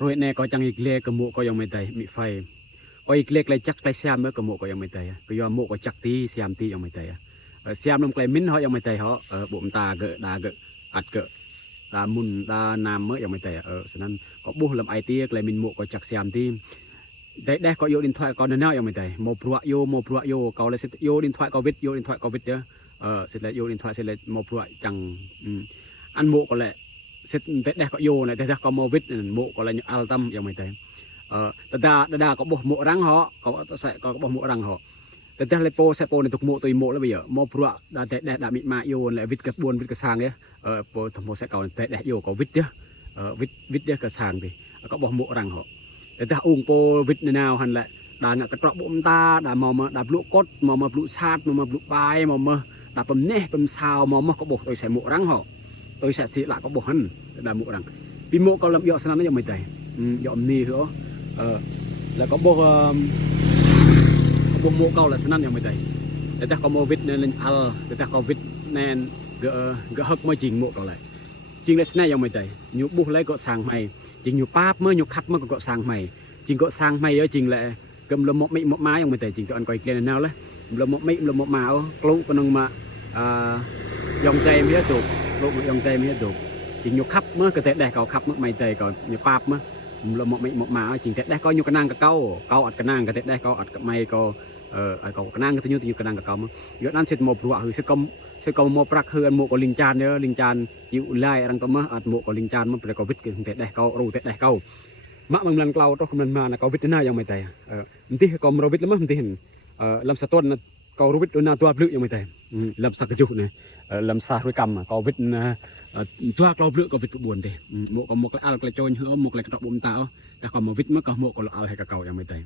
rồi nè có chẳng ít lệ cái mộ có yang mấy tay bị phai có ít lệ lại chắc lại xem nữa cái mộ có yang mấy tay cái do mộ có chắc tí xem tí yang mấy tay xem lông cái min họ yang mấy tay họ bụng ta gỡ đà gỡ ạt gỡ đà mun đà nam mới yang mấy tayฉะนั้นcó bố làm ai tí cái min mộ có chắc xem tí đấy đây có vô điện thoại có nơi nào yang mấy tay một pro vô có lại sẽ vô điện thoại có vít vô điện thoại có vít chứ sẽ lại vô điện thoại sẽ lại một pro chẳng ăn mộ có lẽ sẽ đây có vô này đây có một vít mộ có là những al tâm yang mấy tay đa có bộ mộ răng họ có bộ mộ răng họแต่เลโปเซโปในตุกโมตัวโมแล้วไปเยอะโมพระแต่ดามิมาโยนแหละวิทย์กับบุญวิทย์กับสางเนี่ยโปทำโมเสกเอาแต่โยก็วิทย์เยอะวิทย์เยอะกับสางไปก็บอกโมรังhọแต่ถ้าองค์โปวิทย์ในแนวหันแหละดาเนี่ยตะกระบุมตาดามอมาดาบลุกดมอมาบลุชาติมอมาบลุปลายมอมาดาปั๊มเน่ปั๊มซาวมอมาก็บอกตัวใส่โมรังhọตัวใส่สีหลักก็บอกหันดาโมรังปีโมก็ลำยอสนั้นไม่ยังไม่ใจยอมนี่เหรอแล้วก็บอกบมเก่าละสนั่นยังไม่ได้แต่เขาโมวิดเนี่ยอัลแต่เขาวิดแนนก็ฮักไม่จริงโมเก่าเลยจริงเลยสนั่นยังไม่ได้ยุบุเลยก็สั่งใหม่จริงยุป้าเมื่อยุคัดเมื่อก็สั่งใหม่จริงก็สั่งใหม่เยอะจริงเลยกำลังหมกไม่หมกไม้ยังไม่ได้จริงตัวอันก่อยเกลียนแนวเลยกำลังหมกไม่กำลังหมกมาเอาลูกก็นึงมายองใจไม่ได้ถูกลูกยองใจไม่ได้ถูกจริงยุคัดเมื่อก็แต่ได้เขาคัดเมื่อไม่ได้ก่อนยุป้าเมื่อเราหมกไม่หมกมาจริงแต่ได้ก็ยุกระนังกับเก้าอัดกระนังก็แต่ได้ก็อัดกับไม่ก็ก็กระนังก็ตัวอยู่กระนังกับเขามั้งยอดนั้นเสร็จโมปลัวคือเสร็จก็โมปรักคืออันโมก็ลิงจานเนอะลิงจานอยู่ไล่รังก็มั้งอัดโมก็ลิงจานมันเป็นก็วิทย์กันแต่ได้ก็รู้แต่ได้ก็มะมันลังเกลาต้องกำลังมานะก็วิทย์หน้ายังไม่ตายมันที่ก็เราวิทย์แล้วมั้งมันที่เห็นลำสะต้นนะก็รู้วิทย์ตัวหน้าตัวพลึกยังไม่ตายลำสักจุกเนี่ยลำซาด้วยกรรมก็วิทย์นะตัวเราพลึกก็วิทย์บุญเด้โมก็โมก็อะไรก็โจนหัวโมก็อะไรก็ตกบุญตาแต่ก็โมวิทย์มันก็โมก็อะไรให้กับเก่ายังไม่ตาย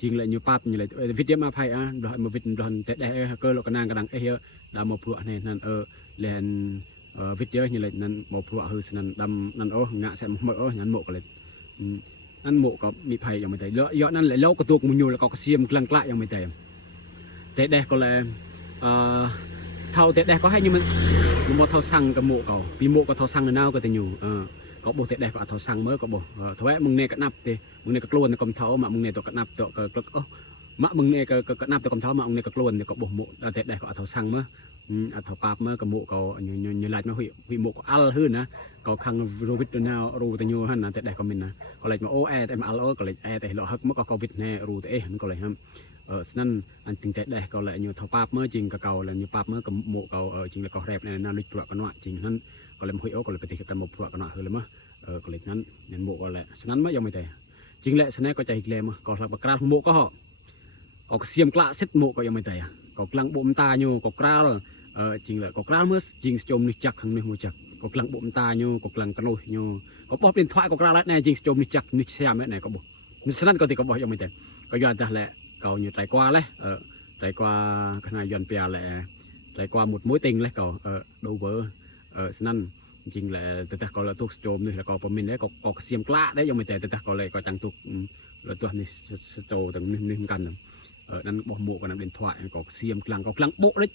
จริงเลยอยู่ปั๊บอยู่เลยวิทย์มาไพ่โดยมาวิทย์โดนแต่ได้ก็เราก็นั่งกระดังเยอะดำมาพลุเนี่ยนั่นแลนวิทย์เยอะอยู่เลยนั่นมาพลุคือนั่นดำนั่นงะแสมเมื่อนั่นโมก็เลยนั่นโมก็มีไพ่ยังไม่ตายเยอะนั่นเลยโลกกระตุกมุนอยู่แล้วก็เสียมกลางกละยังไม่ตายแต่ได้ก็เลยเท่าแต่ได้ก็ให้ยังมันมาเท่าสั่งกับโมก็ปีโมก็เท่าสั่งในน่าก็แต่อยู่ก็บอกแต่ได้ก็เท่าสั่งเมื่อก็บอกถอยมึงเนี่ยก็นับเตมึงเนี่ยก็กลัวในกำเท้ามามึงเนี่ยตัวก็นับตัวก็มะมึงเนี่ยก็นับตัวกำเท้ามามึงเนี่ยก็กลัวเนี่ยก็บอกโมแต่ได้ก็เท่าสั่งเมื่อเท่าปาบเมื่อกับโมก็อยู่หลายมาหุยโมก็อัลขึ้นนะก็คังรูวิทย์น่ารูแต่อยู่หันนะแต่ได้ก็มินนะก็เลยมาโอ้แต่มาอัลก็เลยแต่เราฮักเมื่อก็วิทย์แน่รูแต่มันก็เลยฮะนั่นอันจริงแต่ได้ก็เลยอยู่เท่าปาบเมื่อจริงกับเก่าแล้วอยู่ปาบเมื่อกับโมเก่าจริงแล้วก็แรบในน่าลุยปลอกกันว่าจริงนั้นก็เลยหุยโอ้ก็เลยไปติดกันโมปลอกกันว่าเฮ้ยเลยมั้งก็เลยนั้นเนี่ยโมก็เลยฉะนั้นไม่ยังไม่แต่จริงแหละฉะนั้นก็ใจอีกเลยมั้งก็หลักประการโมก็ก็เสียมกล้าเซ็ตโมก็ยังไม่แต่ก็กลางบ่มตาอยู่ก็กล้าจริงแหละก็กล้าเมื่อจริงจมนิจักขังในหัวจักก็กลางบ่มตาอยู่ก็กลางกระโดดอยู่ก็บอกเป็นท้ายก็กล้าแล้วแน่จริงจมนิจักนิเสียมไหนก็บอกฉะนั้นก็ติก็บอกยังไม่แต่ก็ย้อนแต่แหละก็อยู่ใจกว่าเลยใจกว่าขณะย้อนเปียแหละใจกว่าหมดมวยติงเลยก็ดูเวอร์ฉะนั้นจริงแหละแต่ก็เราตุกโจมนี่แล้วก็ประมินได้ก็เสียมกล้าได้ยังไม่แต่ก็เลยก็จังตุกแล้วตัวนี้โจต่างนึงกันนั่นบอกโมกันนั่นเป็นถ่ายก็เสียมกลางก็กลางโบเลย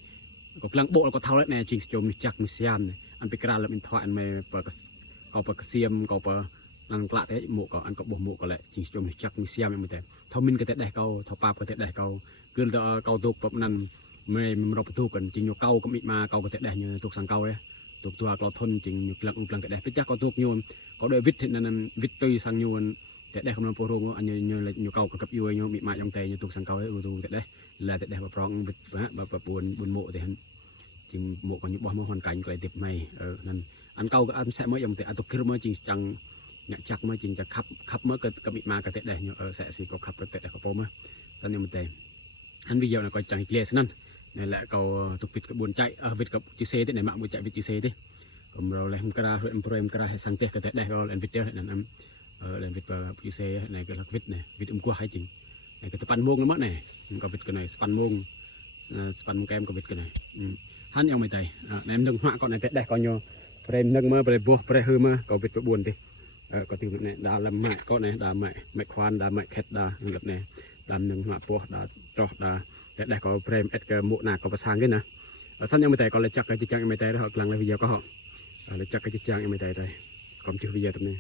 ก็กลางโบแล้วก็เท่าแล้วแน่จริงโจมจักมิเซียมอันเป็นกระดาษแล้วเป็นถ่ายอันไม่เปิดก็เปิดเสียมก็เปิดนั่นกล้าได้โมก็อันก็บอกโมก็แหละจริงโจมจักมิเซียมยังไม่แต่เท่ามินก็แต่ได้เขาเท่าปาก็แต่ได้เขาเกินต่อเขาตุกแบบนั้นไม่เราไปทุกกันจริงอยู่เก่าก็มีมาเก่าก็แต่ได้อยู่ตุกสังเก่าเลยตุกตัวเราทนจริงอยู่กลางก็ได้พิจารณาก็ตุกโยนก็โดยวิทย์นั้นวิทย์ตุยสังโยนแต่ได้คำนวณโปรโงอันอยู่เก่ากับยูอยู่มีมาอย่างแต่อยู่ตุกสังเก่าเลยดูแต่ได้là để mà prong bịch và buồn mộ thì hắn chỉ mộ còn những bom hoàn cảnh cái tiệp này nên ăn câu ăn sẽ mới dòng thì ăn tục kia mới chỉ chẳng nhận chắc mới chỉ chắc khắp mới cái bị ma cái tệ đây nhưng sẽ chỉ có khắp cái tệ có bom á cho nên mình tệ hắn video này coi chẳng kìa nên này lại cầu tục vịt cái buồn chạy vịt cái chữ xe thế này mạng buồn chạy vịt chữ xe thế còn rồi lại không cara huyện prem cara hay sang tệ cái tệ đây rồi lên vịt đây là em lên vịt chữ xe này cái là vịt này vịt qua hay chỉnh này cái pan mông nó mất này có vịt cái này pan mông kem có vịt cái này hắn em mày tay em nâng họa con này tết đây con nhô prem nâng mơ prem buộc prem hư mơ có vịt có buồn đi có từ này đã làm mẹ con này đã mẹ khoan đã mẹ khét đã lập này làm nâng họa buộc đã trọt đã tết đây có prem et cái mộ nà có vào sang cái nè sẵn em mày tay còn là chắc cái chiếc trang em mày tay đó họ làm lại video có họ là chắc cái chiếc trang em mày tay đây còn chưa video tập này